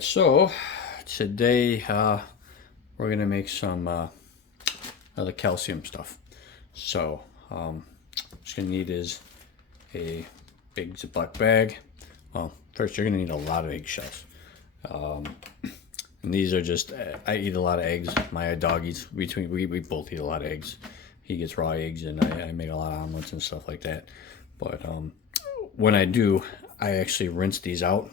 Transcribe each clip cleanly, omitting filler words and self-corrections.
right, so today we're gonna make some other calcium stuff. So what you're gonna need is a big Ziploc bag. Well, first you're gonna need a lot of eggshells. And these are just, I eat a lot of eggs. My dog eats, we both eat a lot of eggs. He gets raw eggs and I make a lot of omelets and stuff like that. But when I do, I actually rinse these out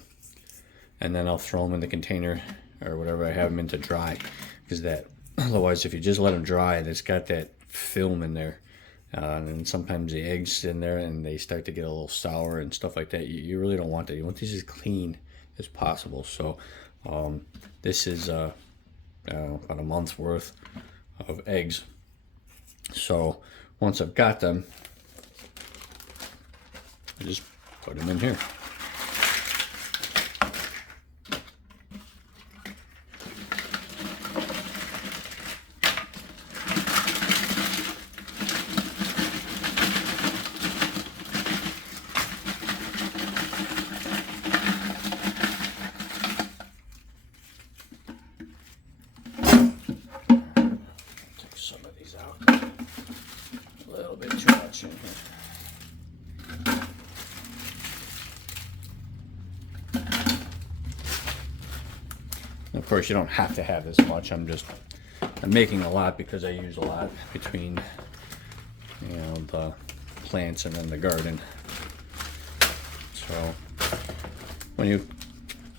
and then I'll throw them in the container or whatever I have them in to dry, because that otherwise if you just let them dry, it's got that film in there, and sometimes the eggs in there and they start to get a little sour and stuff like that. You really don't want that. You want these as clean as possible. So this is about a month's worth of eggs. So once I've got them, I just put them in here. Some of these out. A little bit too much in here. Of course, you don't have to have this much. I'm making a lot because I use a lot between, the plants and then the garden. So when you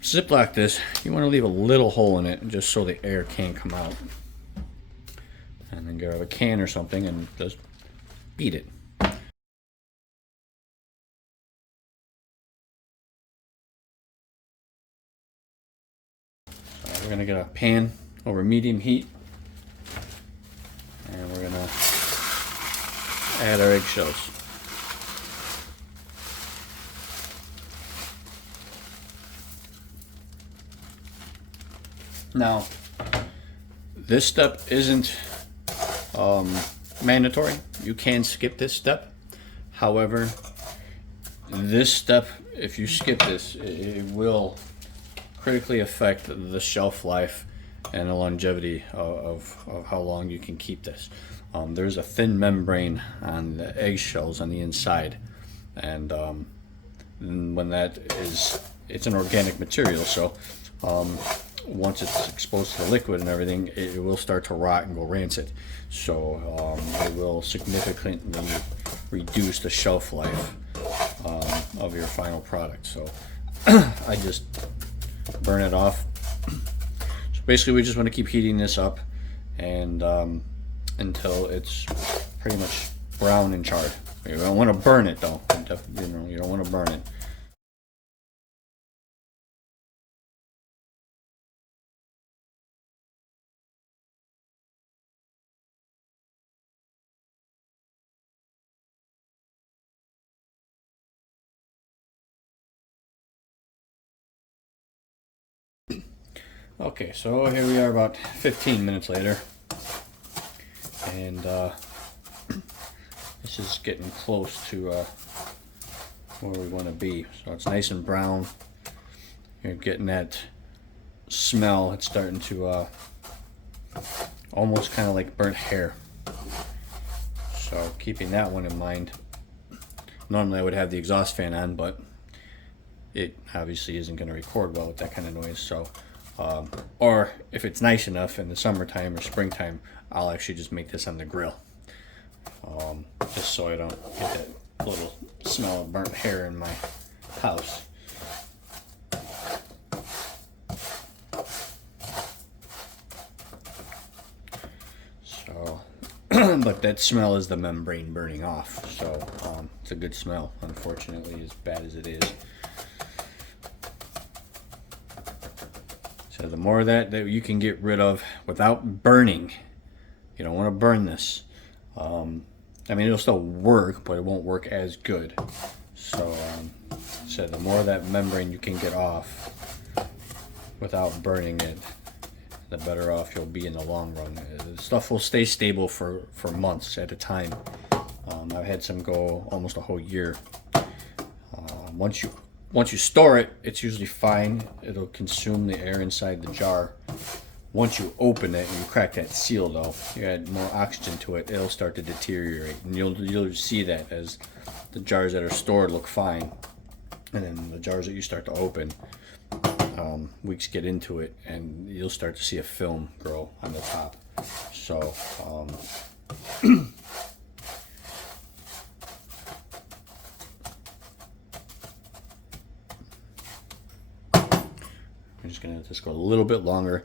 Ziploc this, you want to leave a little hole in it just so the air can come out. And then grab a can or something and just beat it. So we're gonna get a pan over medium heat, and we're gonna add our eggshells. Now, this step isn't mandatory. You can skip this step. However, this step, if you skip this, it will critically affect the shelf life and the longevity of how long you can keep this. There's a thin membrane on the eggshells on the inside, and when that is, it's an organic material, so once it's exposed to the liquid and everything, it will start to rot and go rancid. So it will significantly reduce the shelf life of your final product. So I just burn it off. So basically we just want to keep heating this up and until it's pretty much brown and charred. You don't want to burn it though. You don't want to burn it. Okay, so here we are about 15 minutes later, and this is getting close to where we want to be. So it's nice and brown. You're getting that smell. It's starting to almost kind of like burnt hair. So keeping that one in mind. Normally I would have the exhaust fan on, but it obviously isn't going to record well with that kind of noise. So or if it's nice enough in the summertime or springtime, I'll actually just make this on the grill, just so I don't get that little smell of burnt hair in my house. So, but that smell is the membrane burning off, so it's a good smell, unfortunately, as bad as it is. So the more that you can get rid of without burning, you don't want to burn this. I mean, it'll still work, but it won't work as good. So, the more of that membrane you can get off without burning it, the better off you'll be in the long run. The stuff will stay stable for months at a time. I've had some go almost a whole year. Once you once you store it, it's usually fine. It'll consume the air inside the jar. Once you open it and you crack that seal, though, you add more oxygen to it, it'll start to deteriorate, and you'll see that as the jars that are stored look fine, and then the jars that you start to open, weeks get into it, and you'll start to see a film grow on the top. So I'm just gonna let this go a little bit longer.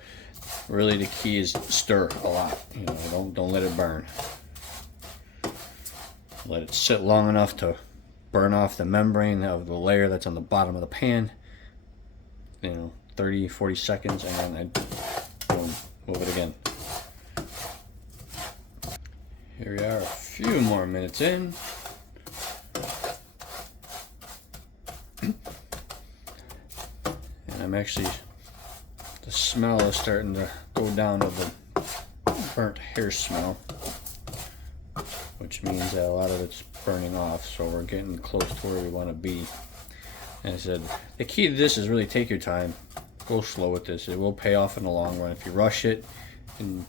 Really, the key is stir a lot. You know, don't let it burn. Let it sit long enough to burn off the membrane of the layer that's on the bottom of the pan. You know, 30, 40 seconds, and then I boom, move it again. Here we are, a few more minutes in. And I'm actually, the smell is starting to go down to the burnt hair smell, which means that a lot of it's burning off, so we're getting close to where we want to be. And I said, the key to this is really take your time, go slow with this. It will pay off in the long run. If you rush it, and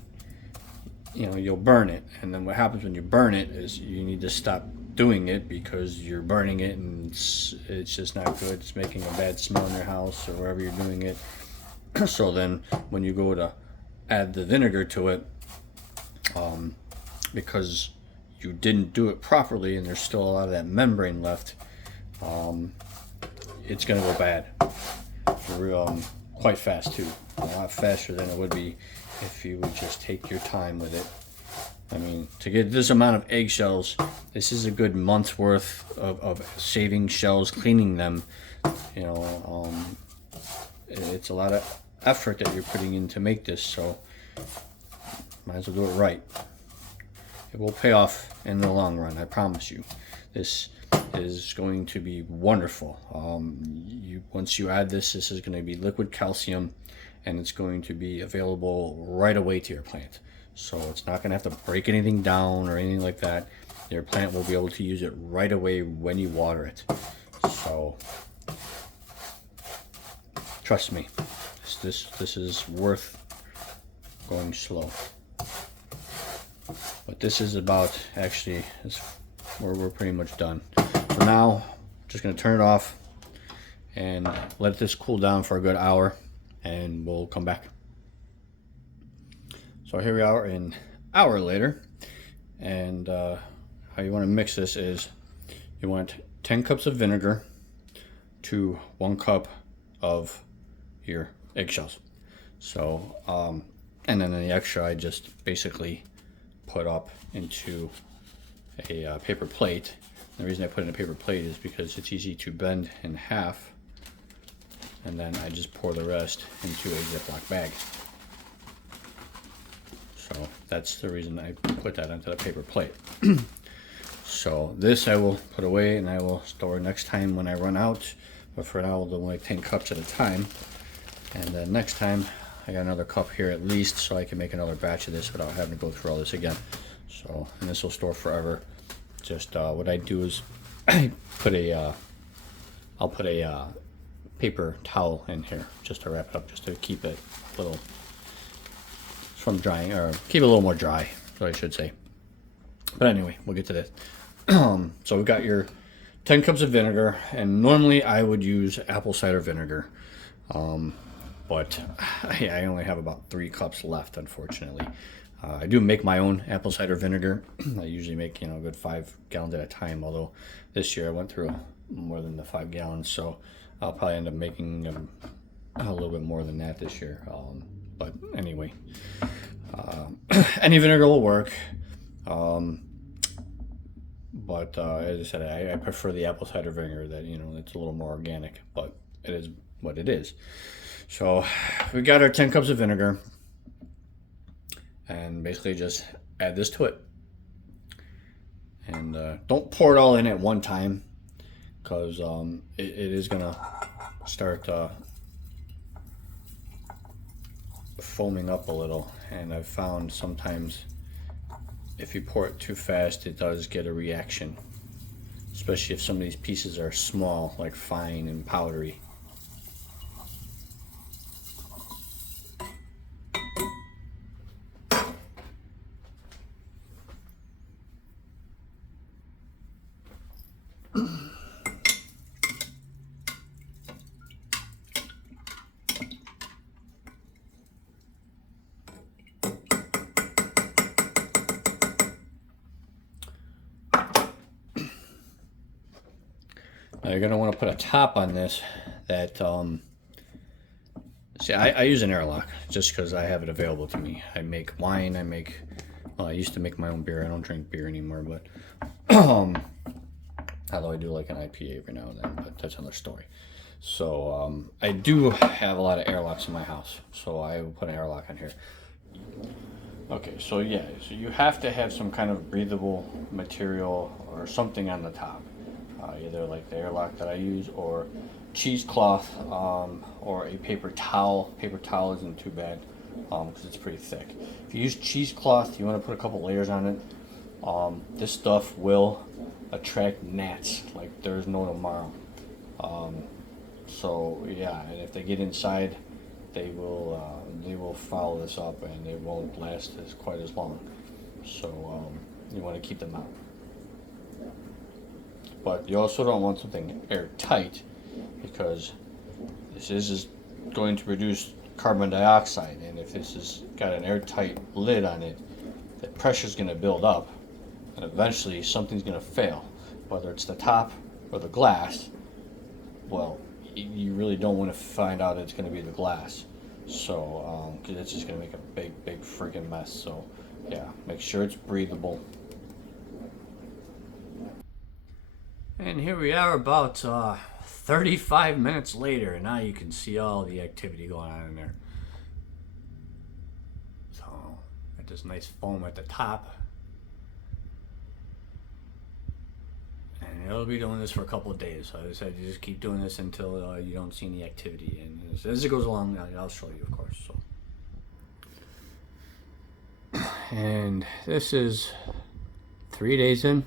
you know, you'll burn it. And then what happens when you burn it is you need to stop doing it because you're burning it, and it's just not good. It's making a bad smell in your house or wherever you're doing it. So then when you go to add the vinegar to it, because you didn't do it properly and there's still a lot of that membrane left, it's gonna go bad quite fast too. A lot faster than it would be if you would just take your time with it. I mean, to get this amount of eggshells, this is a good month's worth of saving shells, cleaning them. You know, it's a lot of effort that you're putting in to make this, so might as well do it right. It will pay off in the long run, I promise you. This is going to be wonderful. Once you add this is going to be liquid calcium, and it's going to be available right away to your plant. So it's not going to have to break anything down or anything like that. Your plant will be able to use it right away when you water it. So trust me, this is worth going slow. But this is about, actually, we're pretty much done. For now, just going to turn it off and let this cool down for a good hour, and we'll come back. So here we are an hour later, and how you want to mix this is you want 10 cups of vinegar to 1 cup of your eggshells. So, and then the extra I just basically put up into a paper plate. The reason I put it in a paper plate is because it's easy to bend in half, and then I just pour the rest into a Ziploc bag. So that's the reason I put that onto the paper plate. So this I will put away and I will store next time when I run out, but for now we'll do only 10 cups at a time, and then next time I got another cup here at least, so I can make another batch of this without having to go through all this again. So, and this will store forever. Just what I do is I put I'll put a paper towel in here just to wrap it up, just to keep it a little from drying, or keep it a little more dry, is what I should say. But anyway, we'll get to this. So we've got your 10 cups of vinegar, and normally I would use apple cider vinegar. But I only have about 3 cups left, unfortunately. I do make my own apple cider vinegar. I usually make, a good 5 gallons at a time, although this year I went through more than the 5 gallons, so I'll probably end up making a little bit more than that this year. But anyway, any vinegar will work. But as I said, I prefer the apple cider vinegar, that, it's a little more organic, but it is what it is. So we got our 10 cups of vinegar, and basically just add this to it. And don't pour it all in at one time, because it is gonna start foaming up a little, and I've found sometimes if you pour it too fast, it does get a reaction. especially if some of these pieces are small, like fine and powdery. Now you're going to want to put a top on this that, see, I use an airlock just because I have it available to me. I make wine, well, I used to make my own beer. I don't drink beer anymore, but, although I do like an IPA every now and then, but that's another story. So, I do have a lot of airlocks in my house, so I will put an airlock on here. Okay, so yeah, so you have to have some kind of breathable material or something on the top. Either like the airlock that I use, or cheesecloth, or a paper towel. Paper towel isn't too bad because it's pretty thick. If you use cheesecloth, you want to put a couple layers on it. This stuff will attract gnats like there's no tomorrow. So yeah, and if they get inside, they will foul this up and they won't last quite as long. So you want to keep them out. But you also don't want something airtight, because this is going to produce carbon dioxide, and if this has got an airtight lid on it, the pressure is going to build up, and eventually something's going to fail, whether it's the top or the glass. Well, you really don't want to find out it's going to be the glass, so because it's just going to make a big freaking mess. So yeah, make sure it's breathable. And here we are about 35 minutes later, and now you can see all the activity going on in there. So, got this nice foam at the top. And it'll be doing this for a couple of days. So I decided to just keep doing this until you don't see any activity. And as it goes along, I'll show you, of course. So, and this is 3 days in.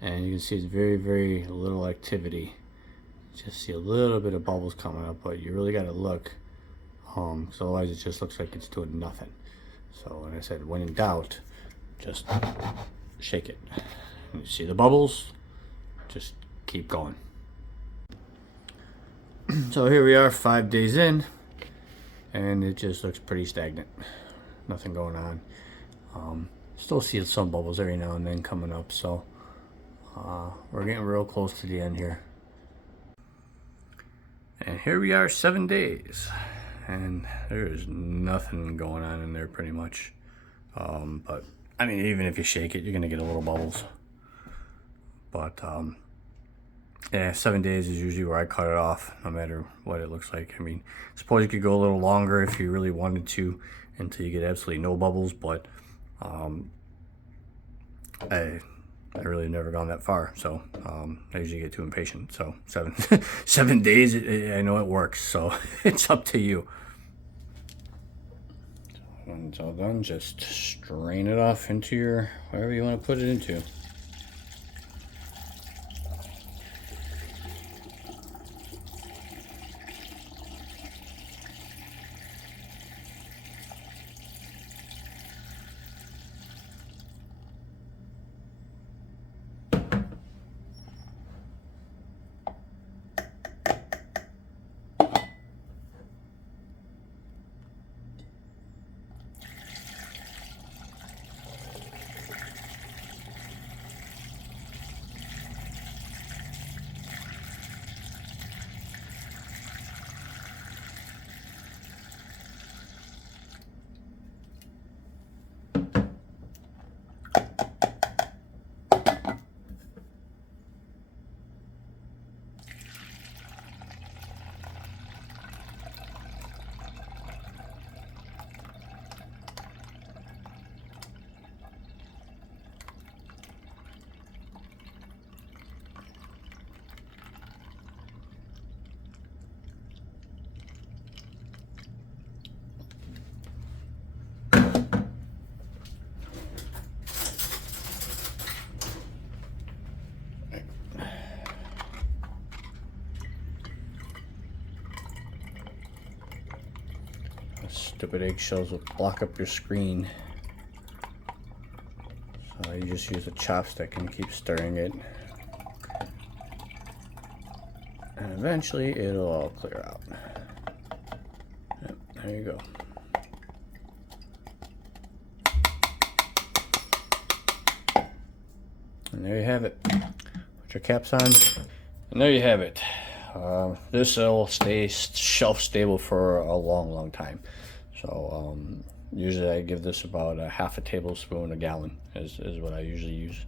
And you can see it's very little activity. Just see a little bit of bubbles coming up, but you really got to look, because otherwise it just looks like it's doing nothing. So, like I said, when in doubt, just shake it. And you see the bubbles, just keep going. So here we are 5 days in, and it just looks pretty stagnant. Nothing going on. Still see some bubbles every now and then coming up, so we're getting real close to the end here. And here we are 7 days, and there's nothing going on in there pretty much. But I mean, even if you shake it, you're gonna get a little bubbles. But yeah, 7 days is usually where I cut it off, no matter what it looks like. I mean, I suppose you could go a little longer if you really wanted to, until you get absolutely no bubbles, but I really never gone that far, so I usually get too impatient. So 7 days, I know it works, so it's up to you. When it's all done, just strain it off into your, wherever you want to put it into. stupid eggshells will block up your screen. So you just use a chopstick and keep stirring it. And eventually it'll all clear out. Yep, there you go. And there you have it. Put your caps on. And there you have it. This will stay shelf stable for a long time. So usually I give this about a half a tablespoon a gallon is what I usually use.